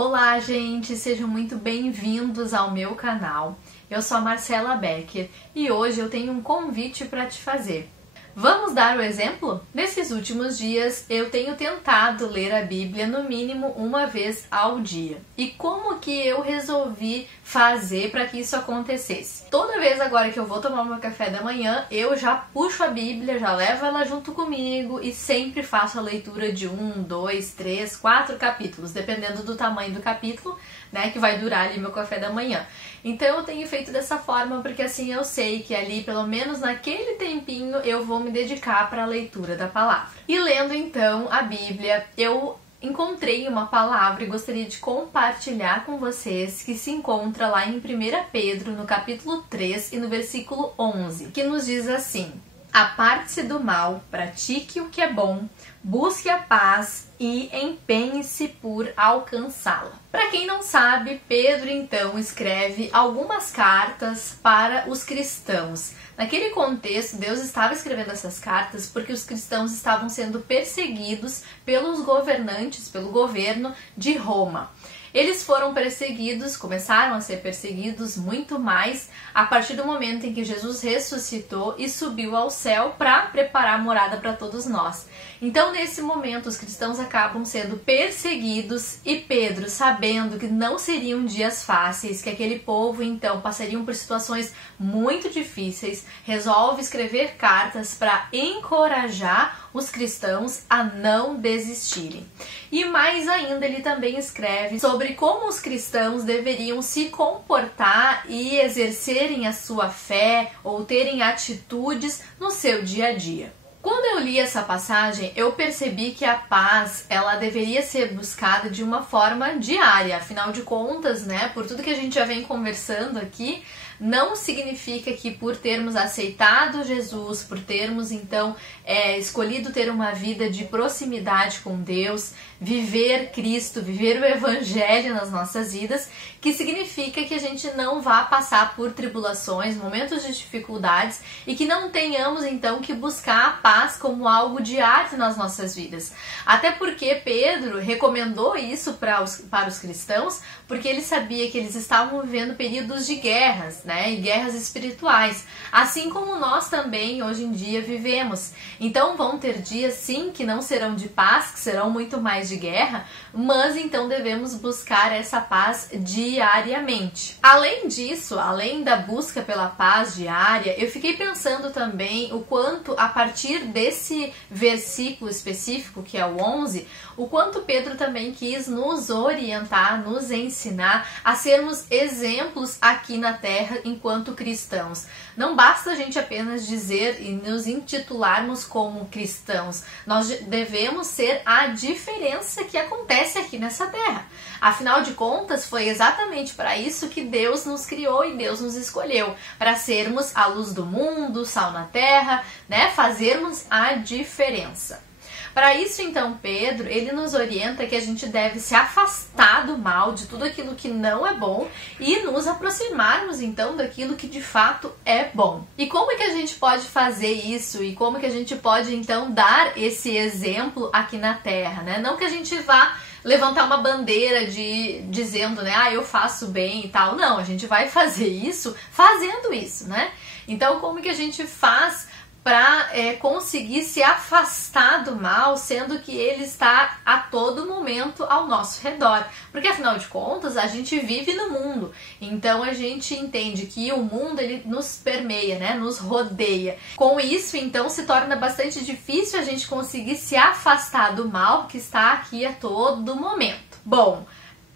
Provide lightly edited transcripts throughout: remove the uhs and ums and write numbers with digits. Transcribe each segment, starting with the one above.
Olá, gente! Sejam muito bem-vindos ao meu canal. Eu sou a Marcela Becker e hoje eu tenho um convite para te fazer. Vamos dar o exemplo? Nesses últimos dias eu tenho tentado ler a Bíblia no mínimo uma vez ao dia. E como que eu resolvi fazer para que isso acontecesse? Toda vez agora que eu vou tomar meu café da manhã, eu já puxo a Bíblia, já levo ela junto comigo e sempre faço a leitura de 1, 2, 3, 4 capítulos, dependendo do tamanho do capítulo, né, que vai durar ali meu café da manhã. Então eu tenho feito dessa forma porque assim eu sei que ali, pelo menos naquele tempinho, eu vou me dedicar para a leitura da palavra. E lendo então a Bíblia, eu encontrei uma palavra e gostaria de compartilhar com vocês, que se encontra lá em 1 Pedro, no capítulo 3 e no versículo 11, que nos diz assim: aparte-se do mal, pratique o que é bom, busque a paz e empenhe-se por alcançá-la. Para quem não sabe, Pedro então escreve algumas cartas para os cristãos. Naquele contexto, Deus estava escrevendo essas cartas porque os cristãos estavam sendo perseguidos pelos governantes, pelo governo de Roma. Eles foram perseguidos, começaram a ser perseguidos muito mais a partir do momento em que Jesus ressuscitou e subiu ao céu para preparar a morada para todos nós. Então, nesse momento, os cristãos acabam sendo perseguidos e Pedro, sabendo que não seriam dias fáceis, que aquele povo, então, passariam por situações muito difíceis, resolve escrever cartas para encorajar os cristãos a não desistirem. E mais ainda, ele também escreve sobre como os cristãos deveriam se comportar e exercerem a sua fé ou terem atitudes no seu dia a dia. Quando eu li essa passagem, eu percebi que a paz, ela deveria ser buscada de uma forma diária. Afinal de contas, né, por tudo que a gente já vem conversando aqui, não significa que por termos aceitado Jesus, por termos então escolhido ter uma vida de proximidade com Deus, viver Cristo, viver o Evangelho nas nossas vidas, que significa que a gente não vá passar por tribulações, momentos de dificuldades e que não tenhamos então que buscar a paz como algo diário nas nossas vidas. Até porque Pedro recomendou isso para os cristãos, porque ele sabia que eles estavam vivendo períodos de guerras, né, e guerras espirituais, assim como nós também hoje em dia vivemos. Então vão ter dias sim que não serão de paz, que serão muito mais de guerra, mas então devemos buscar essa paz diariamente. Além disso, além da busca pela paz diária, eu fiquei pensando também o quanto, a partir desse versículo específico, que é o 11, o quanto Pedro também quis nos orientar, nos ensinar a sermos exemplos aqui na Terra enquanto cristãos. Não basta a gente apenas dizer e nos intitularmos como cristãos. Nós devemos ser a diferença que acontece aqui nessa Terra. Afinal de contas, foi exatamente para isso que Deus nos criou e Deus nos escolheu, para sermos a luz do mundo, sal na terra, né? Fazermos a diferença. Para isso, então, Pedro, ele nos orienta que a gente deve se afastar do mal, de tudo aquilo que não é bom e nos aproximarmos, então, daquilo que de fato é bom. E como é que a gente pode fazer isso? E como é que a gente pode, então, dar esse exemplo aqui na Terra, né? Não que a gente vá levantar uma bandeira dizendo, né, eu faço bem e tal. Não, a gente vai fazer isso fazendo isso, né? Então, como que a gente faz para conseguir se afastar do mal, sendo que ele está a todo momento ao nosso redor? Porque afinal de contas a gente vive no mundo, então a gente entende que o mundo ele nos permeia, né? Nos rodeia. Com isso então se torna bastante difícil a gente conseguir se afastar do mal que está aqui a todo momento. Bom,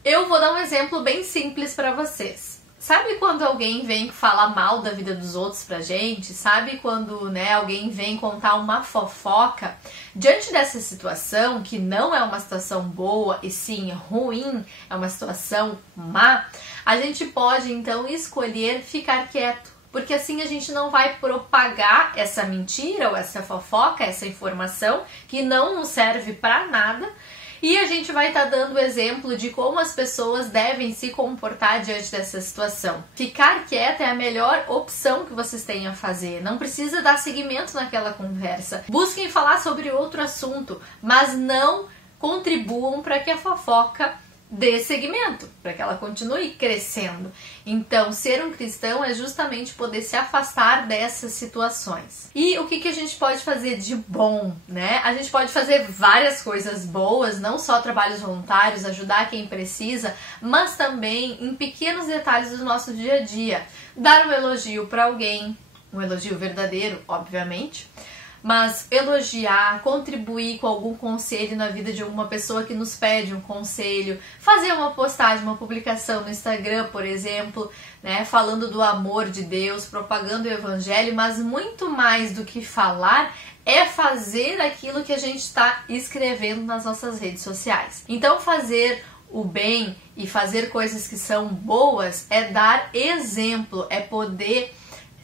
eu vou dar um exemplo bem simples para vocês. Sabe quando alguém vem falar mal da vida dos outros pra gente? Sabe quando, né, alguém vem contar uma fofoca? Diante dessa situação, que não é uma situação boa e sim ruim, é uma situação má, a gente pode então escolher ficar quieto. Porque assim a gente não vai propagar essa mentira ou essa fofoca, essa informação que não nos serve pra nada. E a gente vai estar dando o exemplo de como as pessoas devem se comportar diante dessa situação. Ficar quieta é a melhor opção que vocês têm a fazer. Não precisa dar seguimento naquela conversa. Busquem falar sobre outro assunto, mas não contribuam para que a fofoca dê seguimento, para que ela continue crescendo. Então, ser um cristão é justamente poder se afastar dessas situações. E o que a gente pode fazer de bom, né? A gente pode fazer várias coisas boas, não só trabalhos voluntários, ajudar quem precisa, mas também em pequenos detalhes do nosso dia a dia. Dar um elogio para alguém, um elogio verdadeiro, obviamente, mas elogiar, contribuir com algum conselho na vida de alguma pessoa que nos pede um conselho, fazer uma postagem, uma publicação no Instagram, por exemplo, né, falando do amor de Deus, propagando o evangelho, mas muito mais do que falar é fazer aquilo que a gente está escrevendo nas nossas redes sociais. Então, fazer o bem e fazer coisas que são boas é dar exemplo, é poder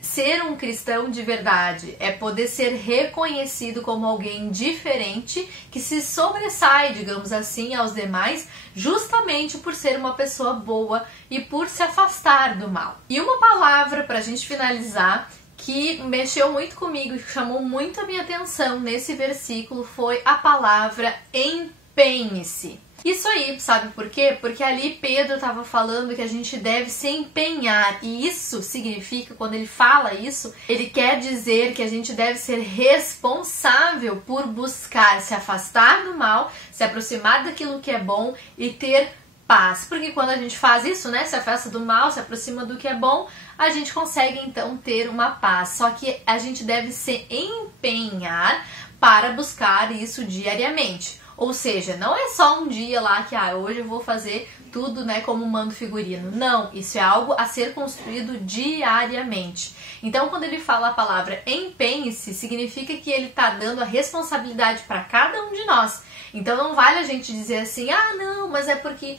ser um cristão de verdade, é poder ser reconhecido como alguém diferente, que se sobressai, digamos assim, aos demais, justamente por ser uma pessoa boa e por se afastar do mal. E uma palavra para a gente finalizar, que mexeu muito comigo e chamou muito a minha atenção nesse versículo, foi a palavra empenhe-se. Isso aí, sabe por quê? Porque ali Pedro estava falando que a gente deve se empenhar, e isso significa, quando ele fala isso, ele quer dizer que a gente deve ser responsável por buscar se afastar do mal, se aproximar daquilo que é bom e ter paz. Porque quando a gente faz isso, né, se afasta do mal, se aproxima do que é bom, a gente consegue então ter uma paz. Só que a gente deve se empenhar para buscar isso diariamente. Ou seja, não é só um dia lá que hoje eu vou fazer tudo, né, como manda o figurino. Não, isso é algo a ser construído diariamente. Então, quando ele fala a palavra empenhe-se, significa que ele está dando a responsabilidade para cada um de nós. Então, não vale a gente dizer assim, não, mas é porque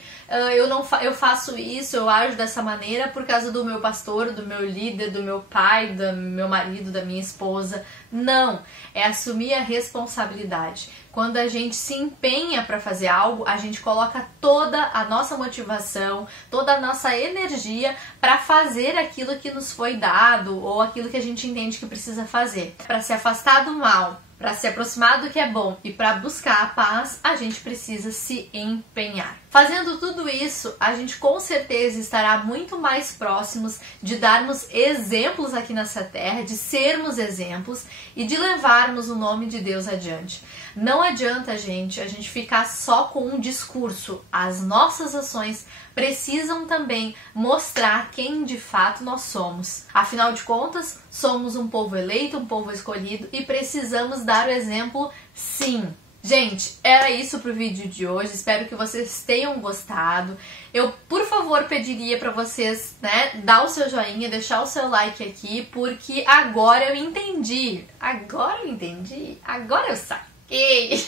eu faço isso, eu ajo dessa maneira por causa do meu pastor, do meu líder, do meu pai, do meu marido, da minha esposa. Não, é assumir a responsabilidade. Quando a gente se empenha para fazer algo, a gente coloca toda a nossa motivação, toda a nossa energia para fazer aquilo que nos foi dado ou aquilo que a gente entende que precisa fazer. Para se afastar do mal, para se aproximar do que é bom e para buscar a paz, a gente precisa se empenhar. Fazendo tudo isso, a gente com certeza estará muito mais próximos de darmos exemplos aqui nessa terra, de sermos exemplos e de levarmos o nome de Deus adiante. Não adianta, gente, a gente ficar só com um discurso. As nossas ações precisam também mostrar quem de fato nós somos. Afinal de contas, somos um povo eleito, um povo escolhido e precisamos dar o exemplo, sim. Gente, era isso pro vídeo de hoje, espero que vocês tenham gostado. Eu, por favor, pediria pra vocês, né, dar o seu joinha, deixar o seu like aqui, porque agora eu entendi, agora eu saquei.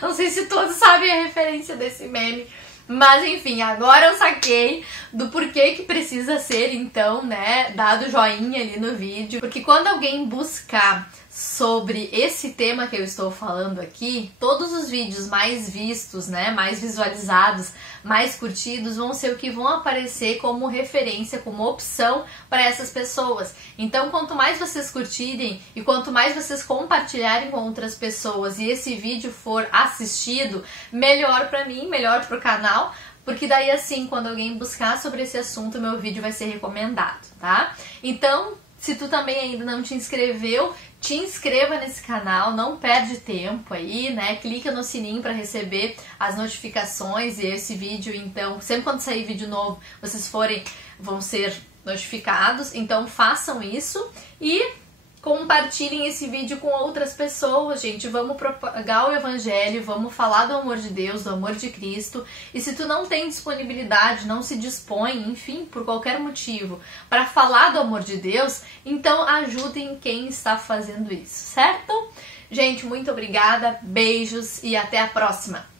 Não sei se todos sabem a referência desse meme, mas enfim, agora eu saquei do porquê que precisa ser, então, né, dado joinha ali no vídeo, porque quando alguém buscar sobre esse tema que eu estou falando aqui, todos os vídeos mais vistos, né, mais visualizados, mais curtidos, vão ser o que vão aparecer como referência, como opção para essas pessoas. Então, quanto mais vocês curtirem e quanto mais vocês compartilharem com outras pessoas e esse vídeo for assistido, melhor para mim, melhor para o canal, porque daí assim, quando alguém buscar sobre esse assunto, meu vídeo vai ser recomendado, tá? Então, se tu também ainda não te inscreveu, te inscreva nesse canal, não perde tempo aí, né? Clica no sininho para receber as notificações e esse vídeo, então, sempre quando sair vídeo novo, vocês vão ser notificados, então façam isso e compartilhem esse vídeo com outras pessoas, gente. Vamos propagar o evangelho, vamos falar do amor de Deus, do amor de Cristo. E se tu não tem disponibilidade, não se dispõe, enfim, por qualquer motivo, para falar do amor de Deus, então ajudem quem está fazendo isso, certo? Gente, muito obrigada, beijos e até a próxima!